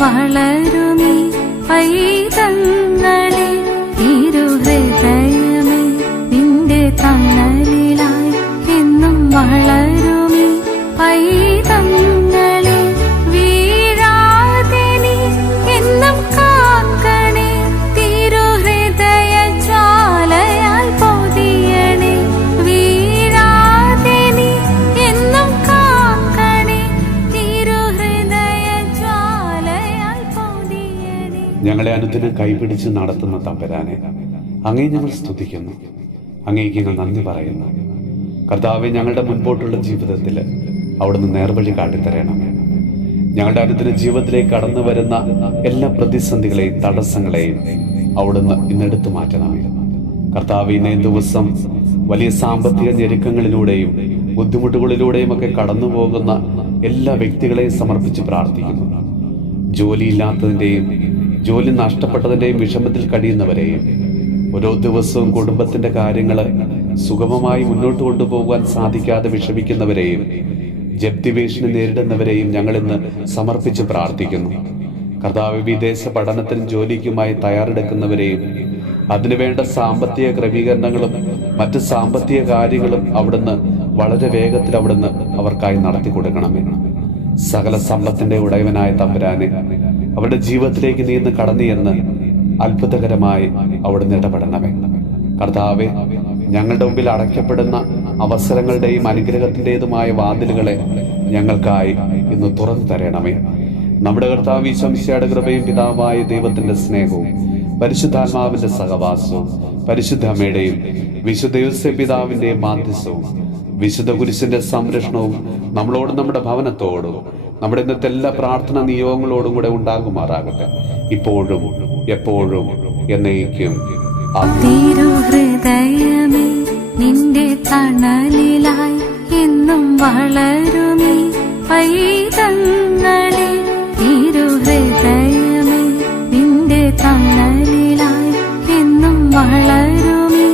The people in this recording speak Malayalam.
വളരുമീ പൈതങ്ങളെ തിരുഹൃദയമേ നിന്റെ തണലിലായി എന്നും വളരുമീ പൈതങ്ങളെ വീഴാതെ നീ എന്നും കാക്കണേ തിരുഹൃദയ ജ്വാലയാൽ പൊതിയണേ വീഴാതെ നീ എന്നും കാക്കണേ തിരുഹൃദയ ജ്വാലയാൽ പൊതിയണേ. ഞങ്ങളെ അനുദിനം കൈപിടിച്ച് നടത്തുന്ന തമ്പുരാനെ, അങ്ങേ ഞങ്ങൾ സ്തുതിക്കുന്നു, അങ്ങേക്ക് ഞങ്ങൾ നന്ദി പറയുന്നു. കർത്താവെ, ഞങ്ങളുടെ മുൻപോട്ടുള്ള ജീവിതത്തിൽ അവിടുന്ന് നേർവഴി കാട്ടിത്തരണമേ. ഞങ്ങളുടെ അനുദിന ജീവിതത്തിലേക്ക് കടന്നു വരുന്ന എല്ലാ പ്രതിസന്ധികളെയും തടസ്സങ്ങളെയും അവിടുന്ന് ഇന്നെടുത്തു മാറ്റണമേ. കർത്താവ്, ഇന്നേ ദിവസം വലിയ സാമ്പത്തിക ഞെരുക്കങ്ങളിലൂടെയും ബുദ്ധിമുട്ടുകളിലൂടെയും ഒക്കെ കടന്നു പോകുന്ന എല്ലാ വ്യക്തികളെയും സമർപ്പിച്ച് പ്രാർത്ഥിക്കുന്നു. ജോലിയില്ലാത്തതിൻ്റെയും ജോലി നഷ്ടപ്പെട്ടതിൻ്റെയും വിഷമത്തിൽ കഴിയുന്നവരെയും, ഓരോ ദിവസവും കുടുംബത്തിന്റെ കാര്യങ്ങൾ സുഗമമായി മുന്നോട്ട് കൊണ്ടുപോകാൻ സാധിക്കാതെ വിഷമിക്കുന്നവരെയും, ജപ്തി ഭീഷണി നേരിടുന്നവരെയും ഞങ്ങളിന്ന് സമർപ്പിച്ച് പ്രാർത്ഥിക്കുന്നു. കർത്താവ്, വിദേശ പഠനത്തിനും ജോലിക്കുമായി തയ്യാറെടുക്കുന്നവരെയും അതിനുവേണ്ട സാമ്പത്തിക ക്രമീകരണങ്ങളും മറ്റ് സാമ്പത്തിക കാര്യങ്ങളും അവിടുന്ന് വളരെ വേഗത്തിൽ അവിടുന്ന് അവർക്കായി നടത്തി കൊടുക്കണമേ. സകല സമ്പത്തിന്റെ ഉടയവനായ തമ്പുരാനെ, അവരുടെ ജീവിതത്തിലേക്ക് നീ ഇന്ന് കടന്നു എന്ന് അത്ഭുതകരമായി അവിടുന്ന് ഇടപെടണമേ. കർത്താവെ, ഞങ്ങളുടെ മുമ്പിൽ അടയ്ക്കപ്പെടുന്ന അവസരങ്ങളുടെയും അനുഗ്രഹത്തിൻ്റെതുമായ വാതിലുകളെ ഞങ്ങൾക്കായി ഇന്ന് തുറന്നു തരണമേ. നമ്മുടെ കർത്താവ് ഈശോ മിശിഹായുടെ കൃപയും പിതാവായ ദൈവത്തിന്റെ സ്നേഹവും പരിശുദ്ധാത്മാവിന്റെ സഹവാസവും പരിശുദ്ധ അമ്മയുടെയും വിശുദ്ധ യോസേപ്പ് പിതാവിന്റെയും മാധ്യസ്ഥവും വിശുദ്ധ കുരിശിന്റെ സംരക്ഷണവും നമ്മളോടും നമ്മുടെ ഭവനത്തോടും നമ്മുടെ ഇന്നത്തെ എല്ലാ പ്രാർത്ഥന നിയോഗങ്ങളോടും കൂടെ ഉണ്ടാകുമാറാകട്ടെ, ഇപ്പോഴും എപ്പോഴും എന്നേക്കും. തിരുഹൃദയമേ നിന്റെ തണലിലായി എന്നും വളരുമീ പൈതങ്ങളെ തിരുഹൃദയമേ നിന്റെ തണലിലായി എന്നും വളരുമീ